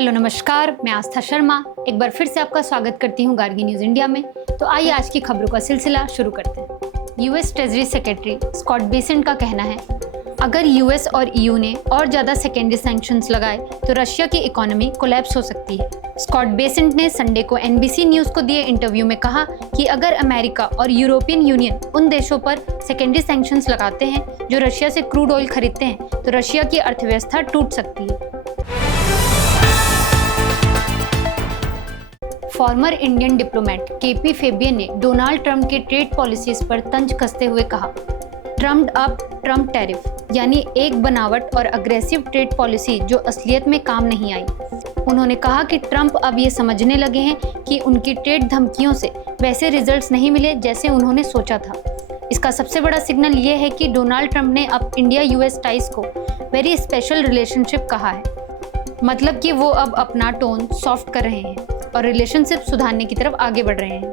Hello नमस्कार, मैं आस्था शर्मा एक बार फिर से आपका स्वागत करती हूँ गार्गी न्यूज़ इंडिया में। तो आइए आज की खबरों का सिलसिला शुरू करते हैं। US treasury secretary Scott Bessent का कहना है, अगर यूएस और ईयू ने और ज़्यादा सेकेंडरी सैंक्शंस लगाए तो रशिया की इकोनॉमी कोलैप्स हो सकती है। स्कॉट बेसेंट ने संडे को एनबीसी न्यूज़ को दिए इंटरव्यू में कहा कि अगर अमेरिका और यूरोपियन यूनियन उन देशों पर सेकेंडरी सैंक्शंस लगाते हैं जो रशिया से क्रूड ऑयल खरीदते हैं तो रशिया की अर्थव्यवस्था टूट सकती है। Former Indian diplomat KP Fabian ने डोनाल्ड ट्रंप के ट्रेड पॉलिसीज पर तंज कसते हुए कहा, ट्रम्प अप ट्रम्प टैरिफ यानी एक बनावट और अग्रेसिव ट्रेड पॉलिसी जो असलियत में काम नहीं आई। उन्होंने कहा कि ट्रंप अब ये समझने लगे हैं कि उनकी ट्रेड धमकियों से वैसे रिजल्ट्स नहीं मिले जैसे उन्होंने सोचा था। इसका सबसे बड़ा सिग्नल ये है कि डोनाल्ड ट्रंप ने अब इंडिया यूएस टाइज को वेरी स्पेशल रिलेशनशिप कहा है, मतलब कि वो अब अपना टोन सॉफ्ट कर रहे हैं और रिलेशनशिप सुधारने की तरफ आगे बढ़ रहे हैं।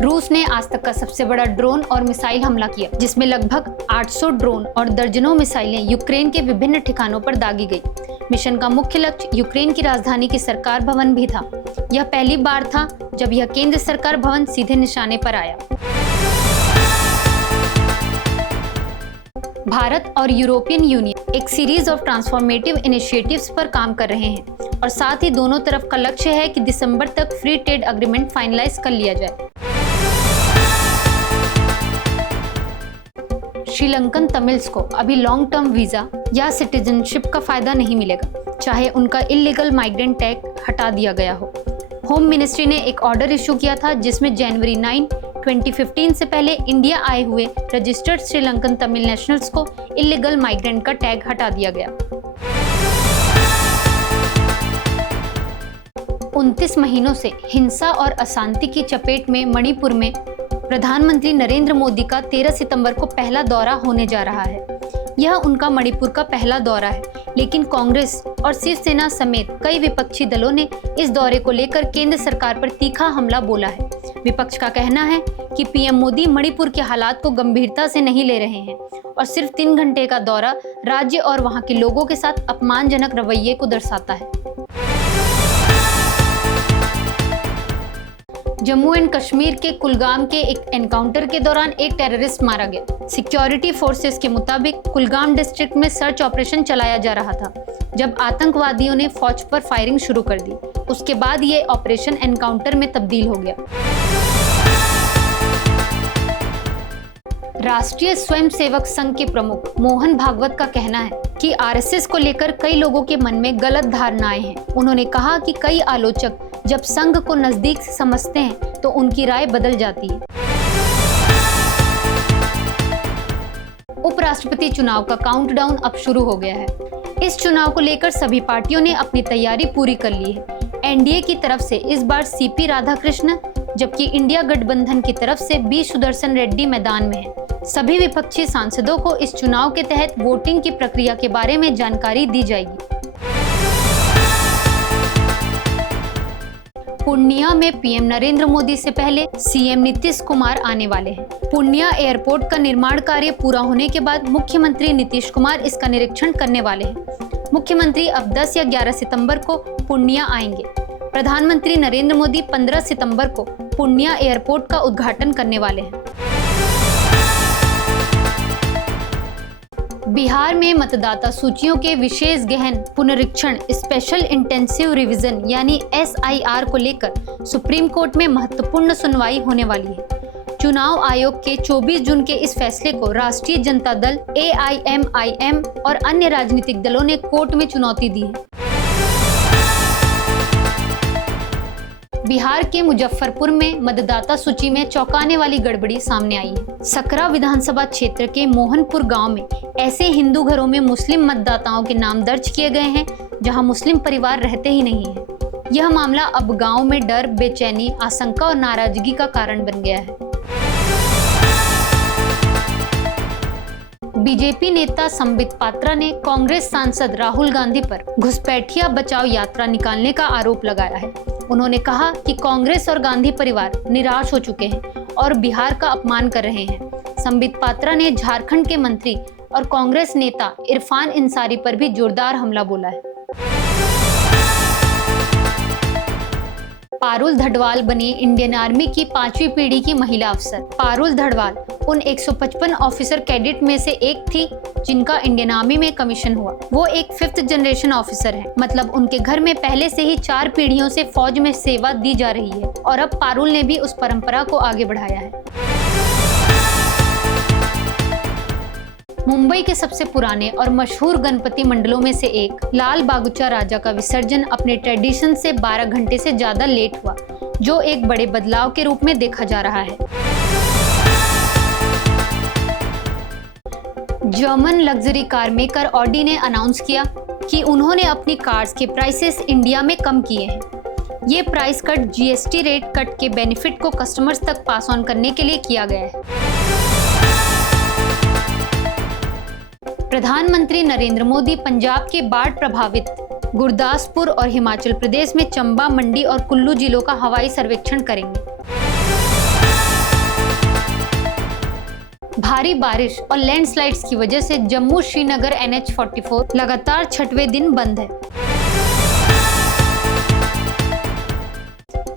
रूस ने आज तक का सबसे बड़ा ड्रोन और मिसाइल हमला किया, जिसमें लगभग 800 ड्रोन और दर्जनों मिसाइलें यूक्रेन के विभिन्न ठिकानों पर दागी गई। मिशन का मुख्य लक्ष्य यूक्रेन की राजधानी की सरकार भवन भी था। यह पहली बार था जब यह केंद्र सरकार भवन सीधे निशाने पर आया। भारत और यूरोपियन यूनियन एक सीरीज ऑफ ट्रांसफॉर्मेटिव इनिशिएटिव्स पर काम कर रहे हैं और साथ ही दोनों तरफ का लक्ष्य है कि दिसंबर तक फ्री ट्रेड एग्रीमेंट फाइनलाइज कर लिया जाए। श्रीलंकन तमिल्स को अभी लॉन्ग टर्म वीजा या सिटीजनशिप का फायदा नहीं मिलेगा, चाहे उनका इलीगल माइग्रेंट टैग हटा दिया गया हो। होम मिनिस्ट्री ने एक ऑर्डर इशू किया था जिसमें जनवरी 9, 2015 से पहले इंडिया आए हुए रजिस्टर्ड श्रीलंकन तमिल नेशनल्स को इलीगल माइग्रेंट का टैग हटा दिया गया। 29 महीनों से हिंसा और अशांति की चपेट में मणिपुर में प्रधानमंत्री नरेंद्र मोदी का 13 सितंबर को पहला दौरा होने जा रहा है। यह उनका मणिपुर का पहला दौरा है, लेकिन कांग्रेस और शिवसेना समेत कई विपक्षी दलों ने इस दौरे को लेकर केंद्र सरकार पर तीखा हमला बोला है। विपक्ष का कहना है कि पीएम मोदी मणिपुर के हालात को गंभीरता से नहीं ले रहे हैं और सिर्फ 3 घंटे का दौरा राज्य और वहां के लोगों के साथ अपमानजनक रवैये को दर्शाता है। जम्मू एंड कश्मीर के कुलगाम के एक एनकाउंटर के दौरान एक टेररिस्ट मारा गया। सिक्योरिटी फोर्सेस के मुताबिक कुलगाम डिस्ट्रिक्ट में सर्च ऑपरेशन चलाया जा रहा था जब आतंकवादियों ने फौज पर फायरिंग शुरू कर दी। उसके बाद ये ऑपरेशन एनकाउंटर में तब्दील हो गया। राष्ट्रीय स्वयंसेवक संघ के प्रमुख मोहन भागवत का कहना है कि आरएसएस को लेकर कई लोगों के मन में गलत धारणाएं हैं। उन्होंने कहा कि कई आलोचक जब संघ को नजदीक से समझते हैं तो उनकी राय बदल जाती है। उपराष्ट्रपति चुनाव का काउंटडाउन अब शुरू हो गया है। इस चुनाव को लेकर सभी पार्टियों ने अपनी तैयारी पूरी कर ली है। एनडीए की तरफ से इस बार सीपी राधाकृष्ण, जबकि इंडिया गठबंधन की तरफ से बी सुदर्शन रेड्डी मैदान में है। सभी विपक्षी सांसदों को इस चुनाव के तहत वोटिंग की प्रक्रिया के बारे में जानकारी दी जाएगी। पूर्णिया में पीएम नरेंद्र मोदी से पहले सीएम नीतीश कुमार आने वाले हैं। पूर्णिया एयरपोर्ट का निर्माण कार्य पूरा होने के बाद मुख्यमंत्री नीतीश कुमार इसका निरीक्षण करने वाले हैं। मुख्यमंत्री अब 10 या 11 सितंबर को पूर्णिया आएंगे। प्रधानमंत्री नरेंद्र मोदी 15 सितंबर को पूर्णिया एयरपोर्ट का उद्घाटन करने वाले हैं। बिहार में मतदाता सूचियों के विशेष गहन पुनरीक्षण स्पेशल इंटेंसिव रिवीजन यानी SIR को लेकर सुप्रीम कोर्ट में महत्वपूर्ण सुनवाई होने वाली है। चुनाव आयोग के 24 जून के इस फैसले को राष्ट्रीय जनता दल AIMIM और अन्य राजनीतिक दलों ने कोर्ट में चुनौती दी है। बिहार के मुजफ्फरपुर में मतदाता सूची में चौंकाने वाली गड़बड़ी सामने आई है। सकरा विधानसभा क्षेत्र के मोहनपुर गांव में ऐसे हिंदू घरों में मुस्लिम मतदाताओं के नाम दर्ज किए गए हैं जहां मुस्लिम परिवार रहते ही नहीं है। यह मामला अब गांव में डर, बेचैनी, आशंका और नाराजगी का कारण बन गया है। बीजेपी नेता संबित पात्रा ने कांग्रेस सांसद राहुल गांधी पर घुसपैठिया बचाओ यात्रा निकालने का आरोप लगाया है। उन्होंने कहा कि कांग्रेस और गांधी परिवार निराश हो चुके हैं और बिहार का अपमान कर रहे हैं। संबित पात्रा ने झारखंड के मंत्री और कांग्रेस नेता इरफान अंसारी पर भी जोरदार हमला बोला है। पारुल धड़वाल बनी इंडियन आर्मी की 5वीं पीढ़ी की महिला अफसर। पारुल धड़वाल उन 155 ऑफिसर कैडेट में से एक थी जिनका इंडियन आर्मी में कमीशन हुआ। वो एक 5th जनरेशन ऑफिसर हैं, मतलब उनके घर में पहले से ही 4 पीढ़ियों से फौज में सेवा दी जा रही है और अब पारुल ने भी उस परंपरा को आगे बढ़ाया है। मुंबई के सबसे पुराने और मशहूर गणपति मंडलों में से एक लाल बागुचा राजा का विसर्जन अपने ट्रेडिशन से 12 घंटे से ज्यादा लेट हुआ, जो एक बड़े बदलाव के रूप में देखा जा रहा है। German luxury car maker Audi ने अनाउंस किया कि उन्होंने अपनी कार्स के प्राइसेस इंडिया में कम किए हैं। ये price cut GST rate cut के बेनिफिट को कस्टमर्स तक पास ऑन करने के लिए किया गया है। प्रधानमंत्री नरेंद्र मोदी पंजाब के बाढ़ प्रभावित गुरदासपुर और हिमाचल प्रदेश में चंबा, मंडी और कुल्लू जिलों का हवाई सर्वेक्षण करेंगे। भारी बारिश और लैंडस्लाइड्स की वजह से जम्मू श्रीनगर NH-44 लगातार 6वें दिन बंद है।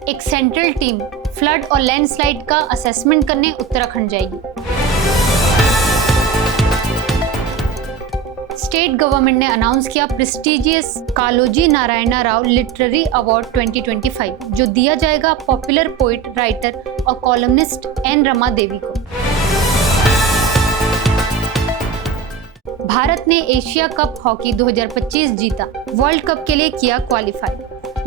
एक सेंट्रल टीम फ्लड और लैंडस्लाइड का असेसमेंट करने उत्तराखंड जाएगी। स्टेट गवर्नमेंट ने अनाउंस किया prestigious Kaloji Narayan Rao literary award 2025, जो दिया जाएगा पॉपुलर पोइट, राइटर और कॉलमनिस्ट एन रमा देवी को। भारत ने एशिया कप हॉकी 2025 जीता, वर्ल्ड कप के लिए किया क्वालिफाई।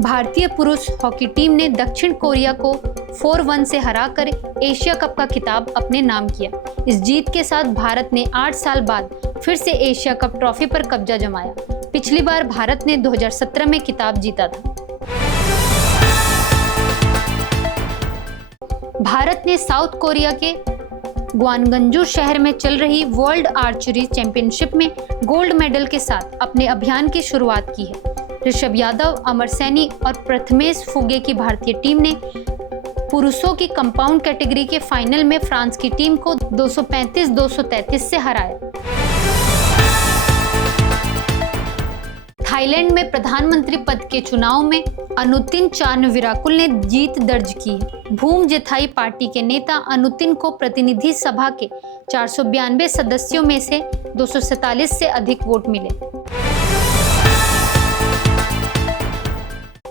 भारतीय पुरुष हॉकी टीम ने दक्षिण कोरिया को 4-1 से हराकर एशिया कप का खिताब अपने नाम किया। इस जीत के साथ भारत ने 8 साल बाद फिर से एशिया कप ट्रॉफी पर कब्जा जमाया। पिछली बार भारत ने 2017 में खिताब जीता था। भारत ने साउथ कोरिया के ग्वानगंजू शहर में चल रही वर्ल्ड आर्चरी चैंपियनशिप में गोल्ड मेडल के साथ अपने अभियान की शुरुआत की है। ऋषभ यादव, अमर सैनी और प्रथमेश फुगे की भारतीय टीम ने पुरुषों की कंपाउंड कैटेगरी के फाइनल में फ्रांस की टीम को 235-233 से हराया। थाईलैंड में प्रधानमंत्री पद के चुनाव में अनुतिन चानविराकुल ने जीत दर्ज की है। भूम जेथाई पार्टी के नेता अनुतिन को प्रतिनिधि सभा के 492 सदस्यों में से 247 से अधिक वोट मिले।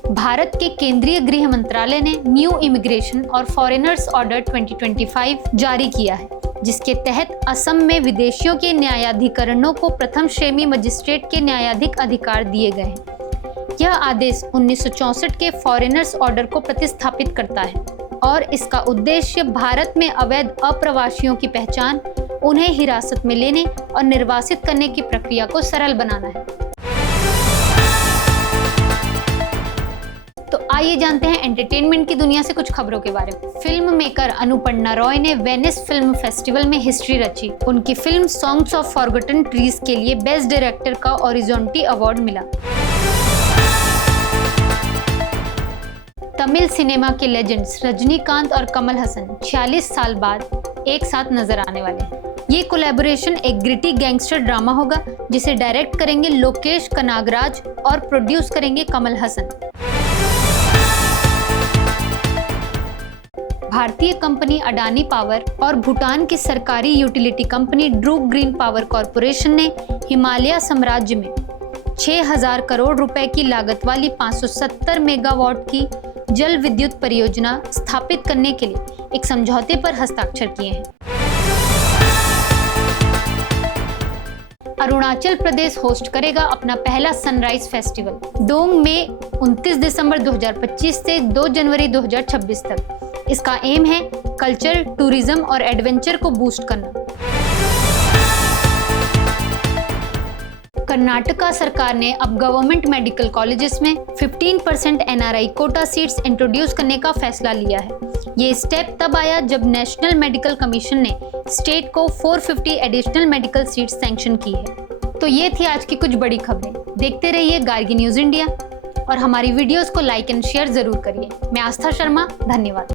भारत के केंद्रीय गृह मंत्रालय ने न्यू इमिग्रेशन और फॉरेनर्स ऑर्डर 2025 जारी किया है, जिसके तहत असम में विदेशियों के न्यायाधिकरणों को प्रथम श्रेणी मजिस्ट्रेट के न्यायाधिक अधिकार दिए गए हैं। यह आदेश 1964 के फॉरेनर्स ऑर्डर को प्रतिस्थापित करता है और इसका उद्देश्य भारत में अवैध अप्रवासियों की पहचान, उन्हें हिरासत में लेने और निर्वासित करने की प्रक्रिया को सरल बनाना है। तो आइए जानते हैं एंटरटेनमेंट की दुनिया से कुछ खबरों के बारे में। फिल्म मेकर अनुपन्ना रॉय ने वेनिस फिल्म फेस्टिवल में हिस्ट्री रची। उनकी film songs of forgotten trees के लिए बेस्ट डायरेक्टर का ऑरिजोंटी अवार्ड मिला। तमिल सिनेमा के लेजेंड्स रजनीकांत और कमल हसन 46 साल बाद एक साथ नजर आने वाले हैं। ये कोलैबोरेशन एक ग्रिटी गैंगस्टर ड्रामा होगा जिसे डायरेक्ट करेंगे लोकेश कनागराज और प्रोड्यूस करेंगे कमल हसन। भारतीय कंपनी अडानी पावर और भूटान की सरकारी utility company Druk green power corporation ने हिमालय साम्राज्य में 6000 करोड़ रुपए की लागत वाली 570 मेगावाट की जल विद्युत परियोजना स्थापित करने के लिए एक समझौते पर हस्ताक्षर किए हैं। अरुणाचल प्रदेश होस्ट करेगा अपना पहला सनराइज फेस्टिवल डोंग में 29 दिसंबर 2025 से 2 जनवरी 2026 तक। इसका एम है कल्चर, टूरिज्म और एडवेंचर को बूस्ट करना। कर्नाटका सरकार ने अब गवर्नमेंट मेडिकल कॉलेजेस में 15% NRI कोटा सीट्स इंट्रोड्यूस करने का फैसला लिया है। ये स्टेप तब आया जब नेशनल मेडिकल कमीशन ने स्टेट को 450 एडिशनल मेडिकल सीट्स सैंक्शन की है। तो ये थी आज की कुछ बड़ी खबरें। देखते रहिए गार्गी न्यूज इंडिया और हमारी वीडियोस को लाइक एंड शेयर जरूर करिए। मैं आस्था शर्मा, धन्यवाद।